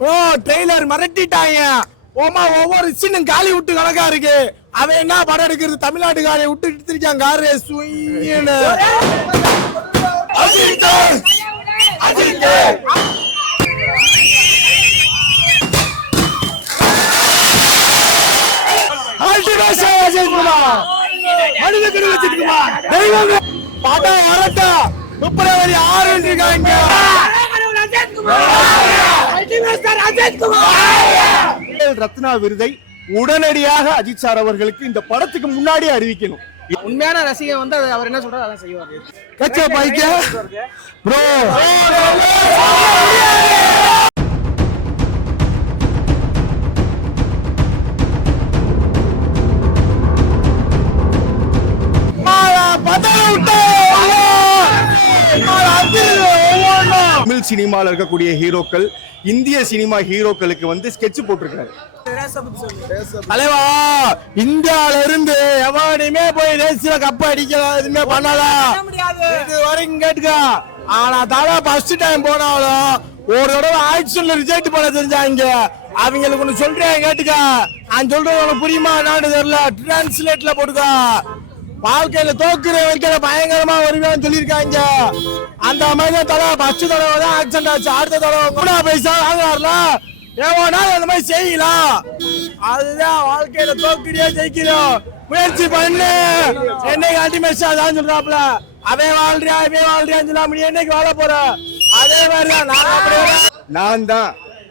Bro trailer மிரட்டிட்டாங்க. ஓமா ஒவ்வொரு சீனும் காலி விட்டு கணக்கா இருக்கு. அவன் என்ன படம் எடுக்கிறது தமிழ்நாட்டுக்காரை விட்டு எடுத்திருக்கான் காரு சுயின்னு. அஜித் அஜித் படம் வரட்டா பிப்ரவரி 6 இருக்காங்க. ரத்னா விருதை உடனடியாக அஜித் சார் அவர்களுக்கு இந்த படத்துக்கு முன்னாடி அறிவிக்கணும். உண்மையான ரசிகன் வந்து அவர் என்ன சொல்றாரு அதான் செய்வாரு. கச்சா பைக்க ப்ரோ தமிழ் சினிமாவில் இருக்கக்கூடிய ஹீரோக்கள் இந்திய சினிமா ஹீரோக்களுக்கு வந்து ஸ்கெட்ச் போட்டிருக்காரு. தலைவா இந்தியால இருந்து எவனையுமே போய் தேசிய கப் அடிக்கலாம் எதுவுமே பண்ணலாம் இது வரைக்கும் கேட்டுக்க. ஆனா தலை ஃபர்ஸ்ட் டைம் போனாலும் ஒரு தடவை ஆக்ஷன்ல ரிஜெக்ட் பண்ண தெரிஞ்சாங்க. அவங்களுக்கு ஒண்ணு சொல்றேன் கேட்டுக்க. நான் சொல்றது உனக்கு புரியுமா என்னன்னு தெரியல. டிரான்ஸ்லேட்ல போட்டுக்க. வாழ்க்கையில தோக்குற வைக்கிற பயங்கரமா வருவேன்னு சொல்லியிருக்காங்க. அந்த மாதிரி தலை ஃபர்ஸ்ட் தடவை தான் ஆக்சிடென்ட் ஆச்சு. அடுத்த தடவை கூட பைசா வாங்குறாருல ஏவோனா அந்த மாதிரி செய்யலாம். அதுதான் வாழ்க்கையில தோக்குறியா ஜெயிக்கிறோம் முயற்சி பண்ணு. என்னைக்கு அல்டிமேட் அதான் சொல்றாப்ல. அவன் வாழ்றியான்னு சொல்லாம என்னைக்கு வாழ போற அதே மாதிரிதான் நான் தான்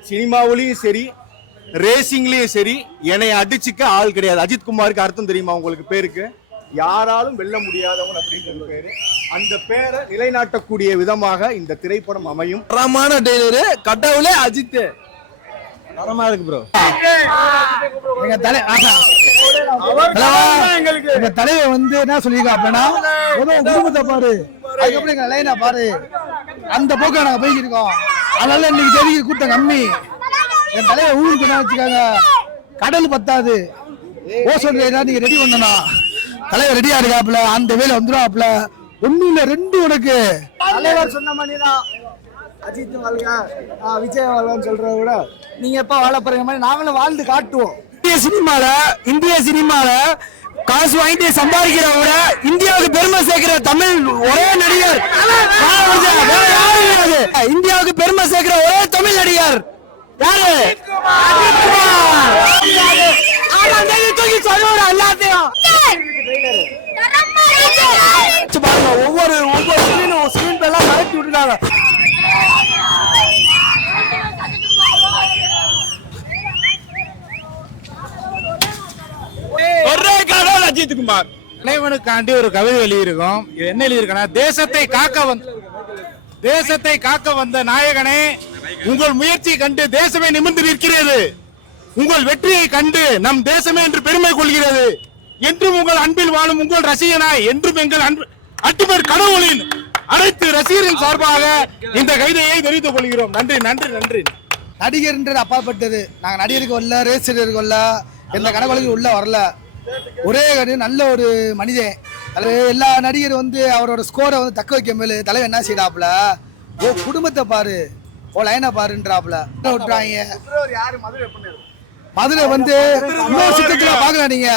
சினிமாவிலையும் சரி ரேசிங்லயும் சரி என்னை அடிச்சுக்க ஆள் கிடையாது. அஜித் குமாருக்கு அர்த்தம் தெரியுமா உங்களுக்கு? பேருக்கு யாராலும் வெல்ல முடியாதவன் அப்படிங்கிற பேரு. அந்த பேரை நிலைநாட்டக்கூடிய விதமாக இந்த திரைப்படம் அமையும். தரமான டெய்லரு கடவுளே அஜித் தரமா இருக்கு ப்ரோ. எங்க தலைவர் வந்து என்ன சொல்லியிருக்காப்லன்னா குடும்பத்தை பாரு, அதுக்கப்புறம் எங்க லைனா பாரு, அந்த போக்க நாங்க போய்கிட்டு இருக்கோம். அதனால இன்னைக்கு தெரிவிக்க கூட்டம் கம்மி. என் தலைவர் ஊருக்கு என்ன வச்சுக்காங்க, கடல் பத்தாது ஓசோன் நீங்க ரெடி பண்ணணும். தலைவர் ரெடியா இருக்காப்ல, அந்த வேலை வந்துடுவாப்ல. ஒண்ணு இல்ல ரெண்டு உனக்கு. தலைவர் சொன்ன மாதிரிதான் அஜித் வாழ்க விஜய் வாழ்கன்னு சொல்றத விட நீங்க எப்ப வாழ போறீங்க மாதிரி நாங்களும் வாழ்ந்து காட்டுவோம். இந்திய சினிமால காசு வாங்கிட்டு சம்பாதிக்கிற விட இந்தியாவுக்கு பெருமை சேர்க்கிற தமிழ் ஒரே நடிகர் இந்தியாவுக்கு பெருமை சேர்க்கிற ஒரே தமிழ் நடிகர் யாரு? எல்லாத்தையும் ஒவ்வொரு ஸ்கிரீன் எல்லாம் மாற்றி விட்டுருக்காங்க. அஜித்குமார் தலைவனுக்காண்டி ஒரு கவிதை எழுதியிருக்கோம். என்ன எழுதியிருக்கா, தேசத்தை காக்க வந்த நாயகனே, உங்கள் முயற்சியை கண்டு தேசமே நிமிர்ந்து நிற்கிறது. உங்கள் வெற்றியை கண்டு நம் தேசமே என்று பெருமை கொள்கிறது. என்றும் உங்கள் அன்பில் வாழும் உங்கள் ரசிகனாய் என்றும் எங்கள் அல்டிமேட் கடவுளின் அனைத்து ரசிகரின் சார்பாக இந்த கவிதையை தெரிவித்துக் கொள்கிறோம். நன்றி நன்றி நன்றி. நடிகர்ன்றது அப்பாற்பட்டது. நாங்க நடிகருக்கு வரல, ரேசருக்கு வரல, எந்த கணவர்களுக்கு உள்ள வரல. ஒரே நல்ல ஒரு மனிதன். எல்லா நடிகர் வந்து அவரோட ஸ்கோரை வந்து தக்க வைக்க மேல தலைவர் என்ன செய்யறாப்ல, ஓ குடும்பத்தை பாரு, ஓ லைனை பாருன்றாப்ல விட்டுறாங்க. மதுரை வந்து இன்னொரு சித்திரத்துல பாக்கலாம். நீங்க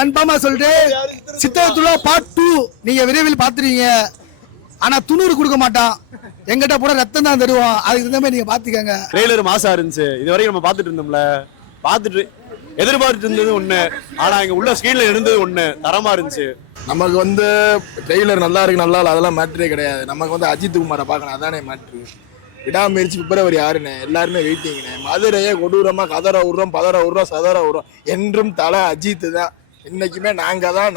கன்ஃபார்மா சொல்லிட்டு சித்திரத்துல பார்ட் 2 நீங்க விரைவில் பாத்துருவீங்க. ஆனா துணூறு கொடுக்க மாட்டான், எங்கிட்ட கூட ரத்தம் தான் தருவோம். அதுக்கு தகுந்த மாதிரி நீங்க பாத்துக்கங்க. ட்ரெய்லர் மாசா இருந்துச்சு. இது வரைக்கும் நம்ம பாத்துட்டு இருந்தோம்ல, பாத்துட்டு எதிர்பார்த்து இருந்தது ஒண்ணு, ஆனா இங்க உள்ள ஸ்கிரீன்ல இருந்தது ஒண்ணு, தரமா இருந்துச்சு. நமக்கு வந்து ட்ரெய்லர் நல்லா இருக்கு நல்லா இல்லை அதெல்லாம் மேட்ரே கிடையாது. நமக்கு வந்து அஜித் குமாரை பார்க்கணும், அதானே மேட்ரு. விடாமுயற்சி பிப்ரவரி 6 எல்லாருமே வெயிட்டிங்ண்ணே. மதுரையே கொடூரமா கதற விடுறோம், பதற விடுறோம், சதற விடுறோம். என்றும் தலை அஜித் தான். இன்னைக்குமே நாங்க தான்.